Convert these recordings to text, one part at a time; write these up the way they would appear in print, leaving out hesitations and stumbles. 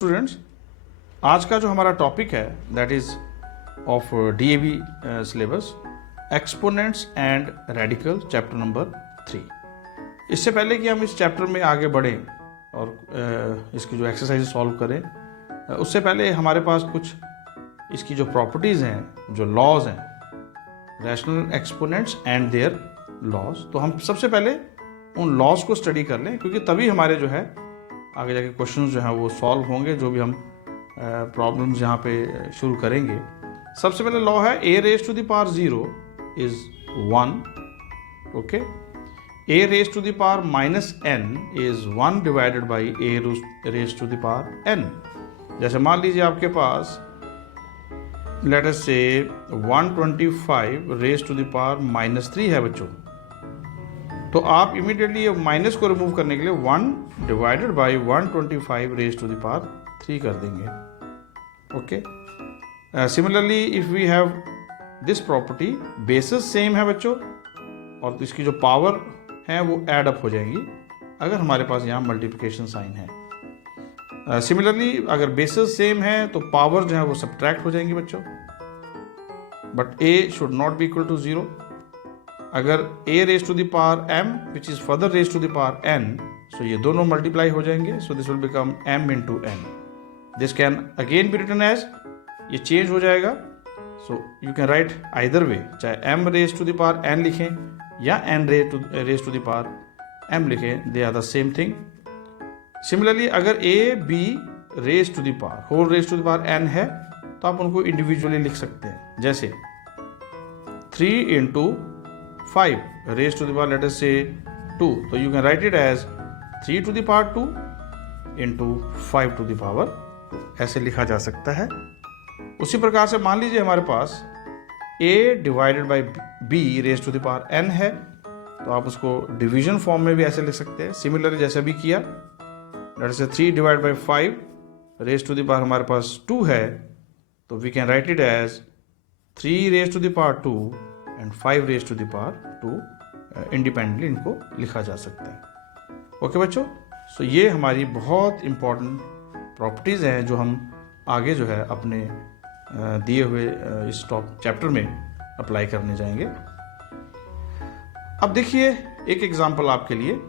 Students, आज का जो हमारा टॉपिक है that is of DAV syllabus exponents and radical chapter number 3। इससे पहले कि हम इस चैप्टर में आगे बढ़ें और इसकी जो एक्सरसाइज सॉल्व करें, उससे पहले हमारे पास कुछ इसकी जो प्रॉपर्टीज़ हैं, जो लॉज हैं, rational exponents and their laws, तो हम सबसे पहले उन लॉज को स्टडी कर लें, क्योंकि तभी हमारे जो है आगे जाके क्वेश्चंस जो हैं वो सॉल्व होंगे। जो भी हम प्रॉब्लम्स यहाँ पे शुरू करेंगे, सबसे पहले लॉ है a raise to the power 0 is 1। Okay, a raise to the power minus n is 1 divided by a raise to the power n। जैसे मान लीजिए आपके पास late us say 125 raise to the power minus 3 है बच्चों, तो आप immediately ये minus को रिमूव करने के लिए 1 divided by 125 raise to the power 3 कर देंगे। Okay, similarly if we have this property, basis same है बच्चों और इसकी जो पावर है वो ऐड अप हो जाएंगी अगर हमारे पास यहाँ मल्टीप्लिकेशन साइन है। सिमिलरली अगर बेसिस सेम है तो पावर जो है वो सब्ट्रैक्ट हो जाएंगी बच्चों, but a should not be equal to 0। अगर a raise to the power m which is further raise to the power n, so ये दोनों मल्टीप्लाई हो जाएंगे, so this will become m into n। This can again be written as, ये change हो जाएगा, so you can write either way, चाहे m raise to the power n लिखें या n raise to the power m लिखें, they are the same thing. Similarly अगर a b raise to the power whole raise to the power n है तो आप उनको individually लिख सकते हैं, जैसे 3 into 5 raise to the power let us say 2, तो you can write it as 3 to the power 2 into 5 to the power, ऐसे लिखा जा सकता है। उसी प्रकार से मान लीजिए हमारे पास a divided by b raise to the power n है, तो आप उसको डिवीजन फॉर्म में भी ऐसे लिख सकते हैं। सिमिलरली जैसे अभी किया, late us say 3 divide by 5 raise to the power हमारे पास 2 है, तो we can write it as 3 raise to the power 2 and 5 raise to the power 2, independently इनको लिखा जा सकता है। ओके बच्चों, सो ये हमारी बहुत इंपॉर्टेंट प्रॉपर्टीज़ हैं जो हम आगे जो है अपने दिए हुए इस टॉप चैप्टर में अप्लाई करने जाएंगे। अब देखिए एक एग्जांपल आपके लिए,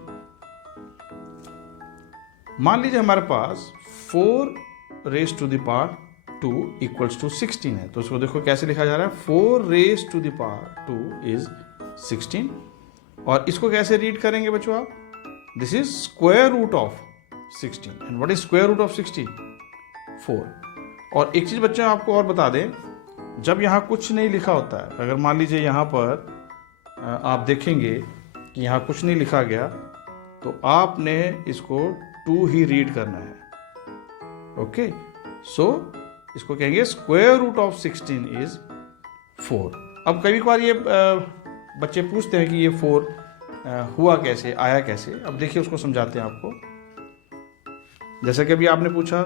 मान लीजिए हमारे पास 4 raise to the power 2 equals to 16 है, तो उसको देखो कैसे लिखा जा रहा है, 4 raise to the power 2 is 16। और इसको कैसे रीड करेंगे बच्चों आप, this is square root of 16, and what is square root of 16? 4। और एक चीज बच्चों आपको और बता दें, जब यहाँ कुछ नहीं लिखा होता है, अगर मान लीजिए यहाँ पर आप देखेंगे कि यहाँ कुछ नहीं लिखा गया, तो आपने इसको 2 ही रीड करना है। ओके, सो इसको कहेंगे स्क्वायर रूट ऑफ 16 इज 4। अब कभी बार ये बच्चे पूछते हैं कि ये 4 हुआ कैसे, आया कैसे। अब देखिए उसको समझाते हैं आपको। जैसा कि अभी आपने पूछा,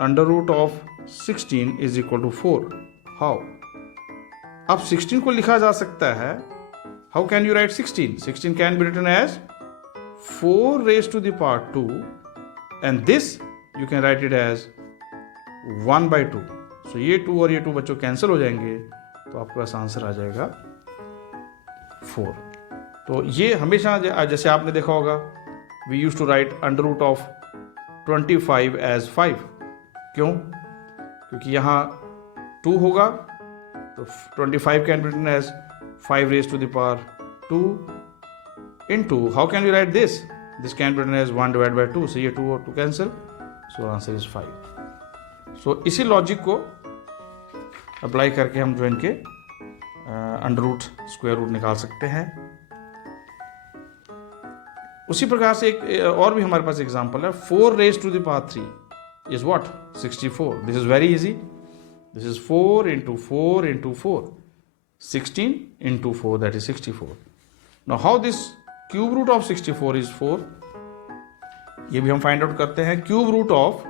under root of 16 is equal to 4, how? अब 16 को लिखा जा सकता है, how can you write 16? 16 can be written as 4 raise to the power 2 and this you can write it as 1/2। So ये 2 और ये 2 बच्चों कैंसिल हो जाएंगे, तो आपके पास आंसर आ जाएगा 4। तो ये हमेशा जैसे आपने देखा होगा, we use to write under root of 25 as 5। क्यों? क्योंकि यहाँ 2 होगा, तो 25 can be written as 5 raise to the power 2 into, how can you write this? This can be written as 1 divide by 2, so ये 2 और 2 कैंसिल, सो आंसर इज 5। सो इसी logic को अप्लाई करके हम जो इनके अंडर रूट, स्क्वायर रूट निकाल सकते हैं। उसी प्रकार से एक और भी हमारे पास एग्जांपल है, 4 raise to the power 3 is what? 64। This is very easy, this is 4 into 4 into 4, 16 into 4, that is 64। Now how this cube root of 64 is 4? ये भी हम फाइंड आउट करते हैं। Cube root of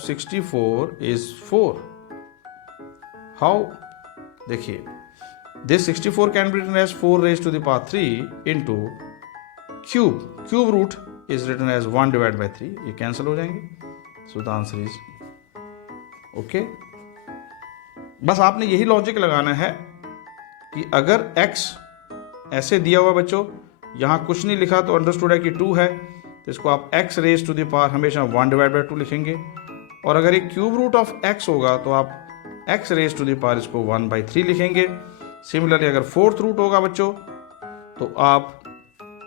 64 is 4। How? देखिए, this 64 can be written as 4 raised to the power 3 into cube root is written as 1 divide by 3, ये cancel हो जाएंगे. So the answer is okay. बस आपने यही लॉजिक लगाना है कि अगर x ऐसे दिया हुआ बच्चों, यहाँ कुछ नहीं लिखा तो अंडरस्टूड है कि 2 है, तो इसको आप x raise to the power हमेशा 1 डिवाइड बाई 2 लिखेंगे. और अगर एक क्यूब रूट ऑफ x होगा तो आप x raise to the power इसको 1 बाई 3 लिखेंगे. सिमिलरली अगर फोर्थ रूट होगा बच्चों तो आप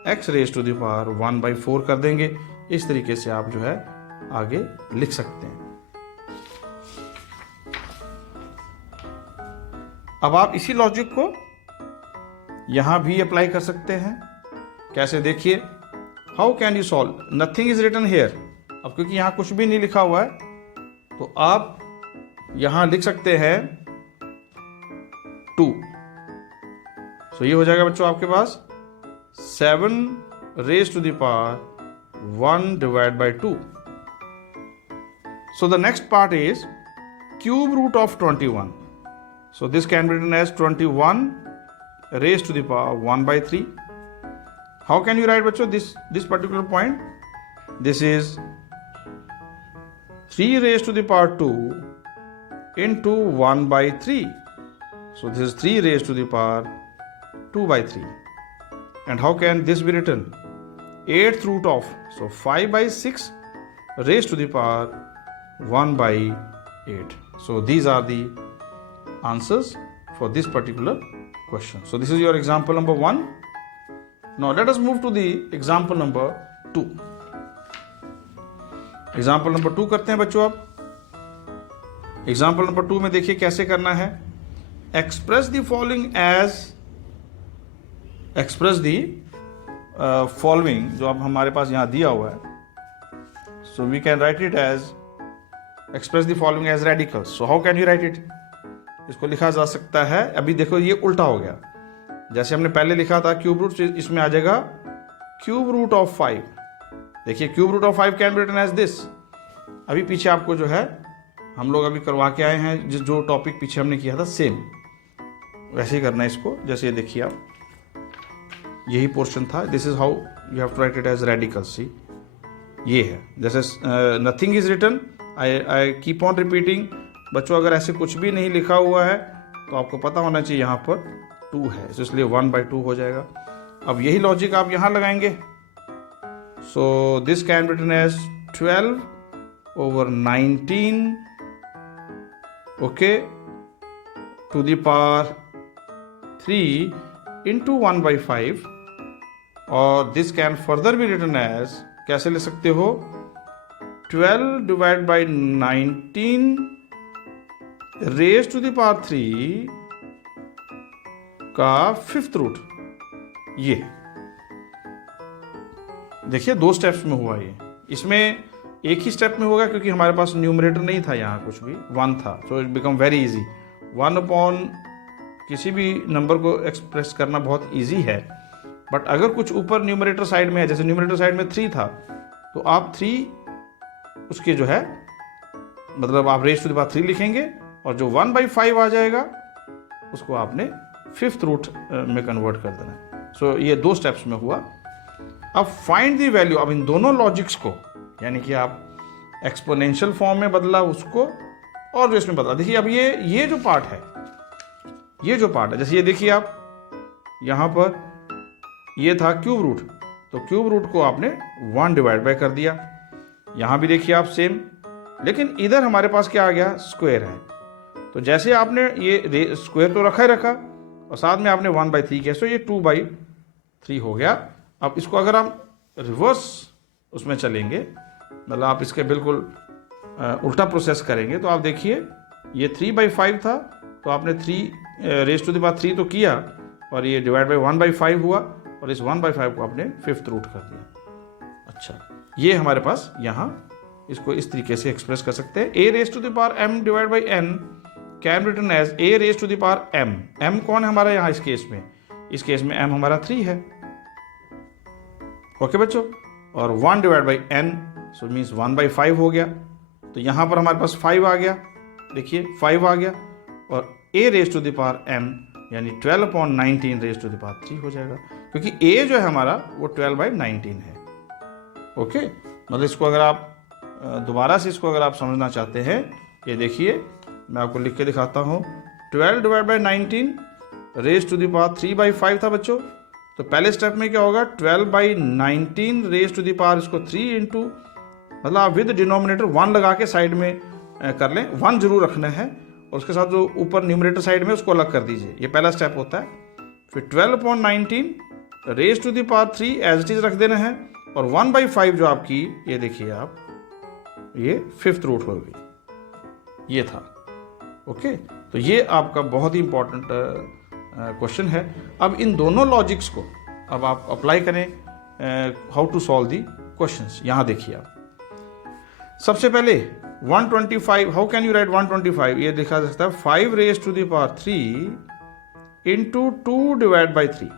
x raise to the power 1 by 4 कर देंगे. इस तरीके से आप जो है आगे लिख सकते हैं. अब आप इसी लॉजिक को यहां भी अप्लाई कर सकते हैं. कैसे देखिए, how can you solve, nothing is written here. अब क्योंकि यहां कुछ भी नहीं लिखा हुआ है तो आप यहां लिख सकते हैं 2. सो ये हो जाएगा बच्चों आपके पास 7 raise to the power 1 divide by 2. So the next part is cube root of 21. So this can be written as 21 raised to the power 1 by 3. How can you write bachcho this particular point? This is 3 raised to the power 2 into 1 by 3. So this is 3 raised to the power 2 by 3. And how can this be written? 8th root of, so 5 by 6 raised to the power 1 by 8. So these are the answers for this particular question. So this is your example number 1. Now let us move to the example number 2. Example number 2 करते हैं बच्चों. आप example number 2 में देखिए कैसे करना है. Express the following as, express the following जो अब हमारे पास यहाँ दिया हुआ है. So we can write it as, express the following as radicals. So how can you write it? इसको लिखा जा सकता है, अभी देखो ये उल्टा हो गया. जैसे हमने पहले लिखा था क्यूब रूट, इसमें आ जाएगा क्यूब रूट ऑफ 5. देखिए cube root of 5 can be written as this. अभी पीछे आपको जो है हम लोग अभी करवा के आए हैं, जो टॉपिक पीछे हमने किया था सेम वैसे ही करना है इसको. जैसे ये देखिए आप, यही पोर्शन था. This is how you have to write it as radical. See ये है, जैसे nothing is written, I keep on repeating. बच्चों अगर ऐसे कुछ भी नहीं लिखा हुआ है तो आपको पता होना चाहिए यहाँ पर 2 है, इसलिए 1 बाई 2 हो जाएगा. अब यही लॉजिक आप यहाँ लगाएंगे. So this can be written as 12 over 19 okay to the power 3 into 1 by 5. और this can further be written as, कैसे ले सकते हो, 12 divide by 19 raise to the power 3 का 5th रूट. ये देखिए 2 स्टेप्स में हुआ. ये इसमें एक ही स्टेप में होगा क्योंकि हमारे पास न्यूमरेटर नहीं था, यहाँ कुछ भी 1 था. So it become very easy. 1 upon किसी भी नंबर को एक्सप्रेस करना बहुत इजी है. बट अगर कुछ ऊपर न्यूमरेटर साइड में है, जैसे न्यूमरेटर साइड में 3 था, तो आप 3 उसके जो है मतलब आप रेज टू द पावर 3 लिखेंगे और जो 1 by 5 आ जाएगा उसको आपने 5th रूट में कन्वर्ट कर देना है. सो ये 2 स्टेप्स में हुआ. अब फाइंड द वैल्यू. अब इन दोनों लॉजिक्स को, यानी कि आप एक्सपोनेंशियल फॉर्म में बदला उसको और जो इसमें बदला. देखिए अब ये जो पार्ट है, ये जो पार्ट है, जैसे ये देखिए आप यहाँ पर ये था क्यूब रूट, तो क्यूब रूट को आपने 1 डिवाइड बाय कर दिया. यहाँ भी देखिए आप सेम, लेकिन इधर हमारे पास क्या आ गया, स्क्वायर है. तो जैसे आपने ये स्क्वायर तो रखा ही रखा और साथ में आपने 1 by 3 किया, सो ये 2 by 3 हो गया. अब इसको अगर हम रिवर्स उसमें चलेंगे, मतलब आप इसके बिल्कुल उल्टा प्रोसेस करेंगे, तो आप देखिए ये 3 by 5 था, तो आपने 3 रेज टू द पावर 3 तो किया और ये डिवाइड बाई 1 by 5 हुआ और इस 1 by 5 को आपने 5th रूट कर दिया. अच्छा, ये हमारे पास यहाँ इसको इस तरीके से एक्सप्रेस कर सकते हैं. a raise to the power m divide by n can written as a raise to the power m. m कौन है हमारा यहाँ इस केस में? इस केस में m हमारा 3 है. ओके बच्चों, और 1 divide by n, so means 1 by 5 हो गया. तो यहाँ पर हमारे पास 5 आ गया, देखिए 5 आ गया, और a raise to the power m यानी 12 upon 19 raise to the power 3 हो जाएगा, क्योंकि a जो है हमारा वो 12 by 19 है. ओके, मतलब इसको अगर आप दोबारा से इसको अगर आप समझना चाहते हैं, ये देखिए मैं आपको लिख के दिखाता हूँ। 12 divide by 19 raise to the power 3/5 था बच्चों। तो पहले स्टेप में क्या होगा, 12/19 रेज टू द पावर इसको 3 इंटू, मतलब आप विद डिनोमिनेटर 1 लगा के साइड में कर लें, 1 जरूर रखना है, और उसके साथ जो ऊपर न्यूमरेटर साइड में उसको अलग कर दीजिए। ये पहला स्टेप होता है। फिर 12/19 raise to the power 3 as it is रख देना है, और 1/5 जो आपकी, ये देखिए आप, ये 5th रूट हो गई, ये था। ओके, तो ये आपका बहुत ही इंपॉर्टेंट क्वेश्चन है। अब इन दोनों लॉजिक्स को अब आप अप्लाई करें, how to solve the questions. यहां देखिए आप, सबसे पहले 125, हाउ कैन यू राइट 125, ये लिखा जा सकता है 5 raise to the power 3 into 2 divide by 3।